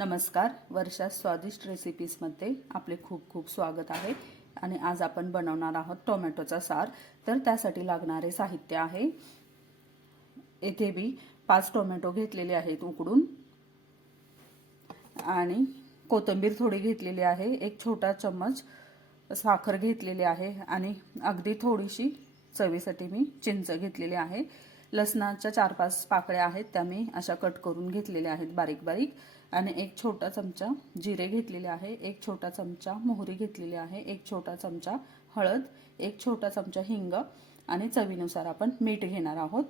नमस्कार. वर्षा स्वादिष्ट रेसिपीजमध्ये आपले खूप खूप स्वागत आहे. आणि आज आपण बनवणार आहोत टोमॅटोचा सार. तर त्यासाठी लागणारे साहित्य आहे. येथे मी पाच टोमॅटो घेतलेले आहेत उकडून. आणि कोथिंबीर थोडी घेतलेली आहे. एक छोटा चम्मच साखर घेतलेली आहे. आणि अगदी थोडीशी चवीसाठी मी चिंच घेतलेली आहे. लसणाच्या चार पाच पाकळ्या आहेत त्या मी अशा कट करून घेतलेल्या आहेत बारीक बारीक. आणि एक छोटा चमचा जिरे घेतलेले आहे एक छोटा चमचा मोहरी घेतलेली आहे एक छोटा चमचा हळद एक छोटा चमचा हिंग आणि चवीनुसार आपण मीठ घेणार आहोत.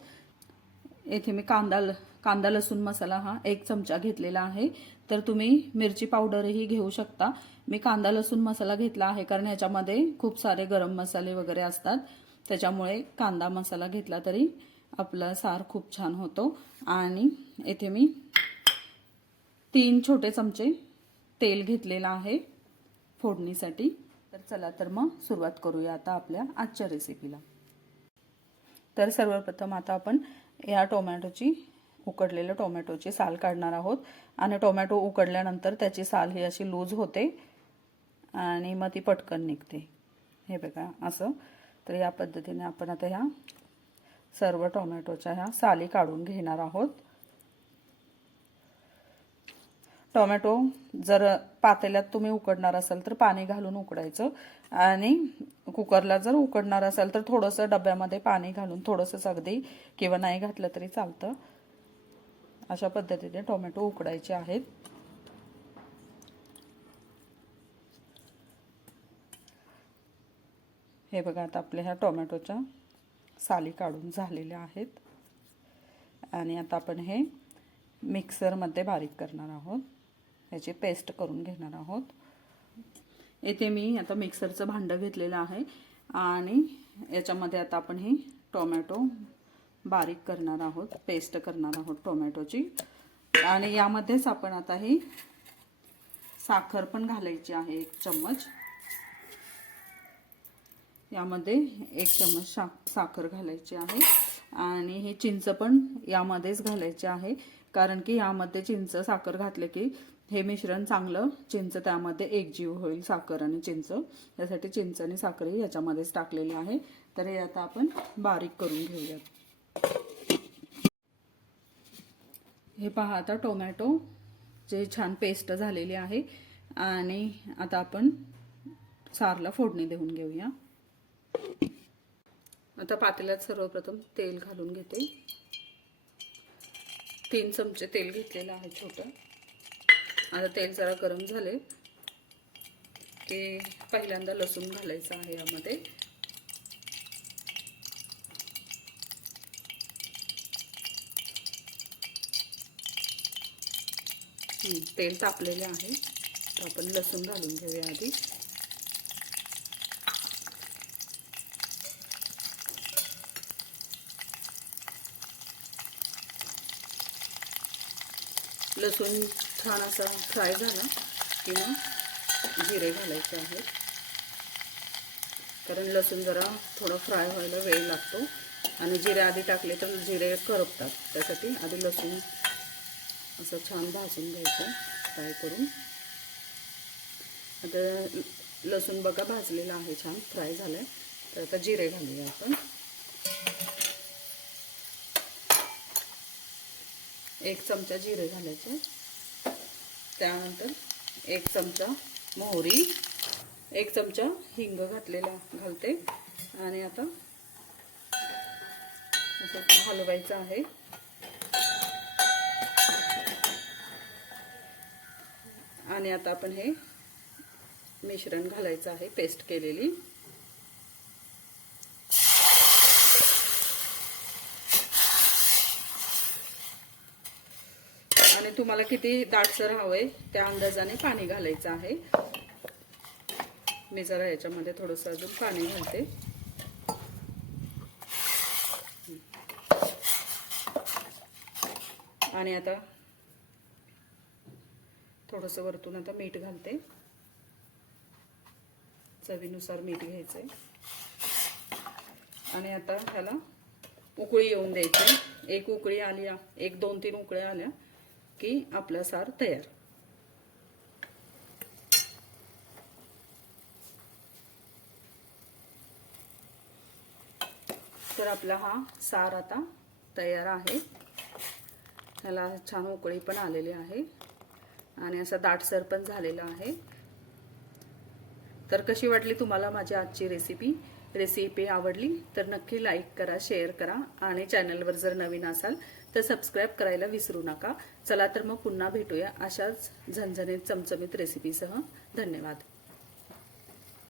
येथे मी कांदा कांदा लसूण मसाला हा एक चमचा घेतलेला आहे. तर तुम्ही मिरची पावडरही घेऊ शकता. मी कांदा लसूण मसाला घेतला आहे कारण ह्याच्यामध्ये खूप सारे गरम मसाले वगैरे असतात. त्याच्यामुळे कांदा मसाला घेतला तरी आपला सार खूप छान होतो. आणि येथे मी तीन छोटे चमचे तेल घेतलेलं आहे फोडणीसाठी. तर चला तर मग सुरुवात करूया आता आपल्या आजच्या रेसिपीला तर सर्वप्रथम आता आपण या टोमॅटोची उकडलेल्या टोमॅटोची साल काढणार आहोत. आणि टोमॅटो उकडल्यानंतर त्याची साल ही अशी लूज होते आणि मग ती पटकन निघते. हे बघा असं. तर या पद्धतीने आपण आता ह्या सर्व टोमॅटोच्या ह्या साली काढून घेणार आहोत. टोमॅटो जर पातेल्यात तुम्ही उकडणार असाल तर पाणी घालून उकडायचं. आणि कुकरला जर उकडणार असाल तर थोडंसं डब्यामध्ये पाणी घालून थोडंसंच अगदी किंवा नाही घातलं तरी चालतं. अशा पद्धतीने टोमॅटो उकडायचे आहेत. हे बघा आता आपल्या ह्या टोमॅटोच्या साली काढून झालेल्या आहेत. आणि आता आपण हे मिक्सरमध्ये बारीक करणार आहोत. ह्याची पेस्ट करून घेणार आहोत. येथे मी आता मिक्सरचं भांडं घेतलेलं आहे आणि याच्यामध्ये आता आपण ही टोमॅटो बारीक करणार आहोत पेस्ट करणार आहोत टोमॅटोची. आणि यामध्येच आपण आता ही साखर पण घालायची आहे एक चम्मच. यामध्ये एक चम्मच शा साखर घालायची आहे आणि हे चिंच पण यामध्येच घालायचे आहे. कारण की यामध्ये चिंच साखर घातले की हे मिश्रण चांगलं चिंच त्यामध्ये एकजीव होईल साखर आणि चिंच. यासाठी चिंच आणि साखरही याच्यामध्येच टाकलेली आहे. तर हे आता आपण बारीक करून घेऊयात. हे पहा आता टोमॅटो जे छान पेस्ट झालेली आहे आणि आता आपण सारला फोडणी देऊन घेऊया. आता पातेल्यात सर्वप्रथम तेल घालून घेते. तीन चमचे तेल घेतलेलं आहे छोटं. आता तेल जरा गरम झाले की पहिल्यांदा लसूण घालायचं आहे यामध्ये. तेल तापलेले आहे. तर आपण लसूण घालून घेऊया आधी. लसूण छान असा फ्राय झाला. की मग जिरे घालायचे आहेत. कारण लसूण जरा थोडं फ्राय व्हायला वेळ लागतो. आणि जिरे आधी टाकले तर जिरे करपतात. त्यासाठी आधी लसूण असं छान भाजून घ्यायचं. फ्राय करून. आता लसूण बघा भाजलेला आहे छान. फ्राय झालं आहे तर आता जिरे घालूया आपण. एक चमचा जिरे घालायचे. त्यानंतर एक चमचा मोहरी एक चमचा हिंग घातलेला घालते. आणि आता असं हलवायचं आहे. आणि आता आपण हे मिश्रण घालायचं आहे पेस्ट केलेली. आणि तुम्हाला किती दाटसर हवंय त्या अंदाजाने पाणी घालायचं आहे. मी जरा याच्यामध्ये थोडंसं अजून पाणी घालते. आणि आता थोडंसं वरतून आता मीठ घालते. चवीनुसार मीठ घ्यायचंय. आणि आता ह्याला उकळी येऊन द्यायची. एक उकळी आली एक दोन तीन उकळ्या आल्या. की आपला सार तयार. तर आपला हा सार आता तयार आहे. त्याला छान उकळी पण आलेली आहे. आणि असा दाटसर पण झालेला आहे. तर कशी वाटली तुम्हाला माझी आजची रेसिपी रेसिपी आवडली तर नक्की लाईक करा शेअर करा आणि चॅनलवर जर नवीन असाल तर सबस्क्राईब करायला विसरू नका. चला तर मग पुन्हा भेटूया अशाच झणझणीत चमचमीत रेसिपीसह धन्यवाद.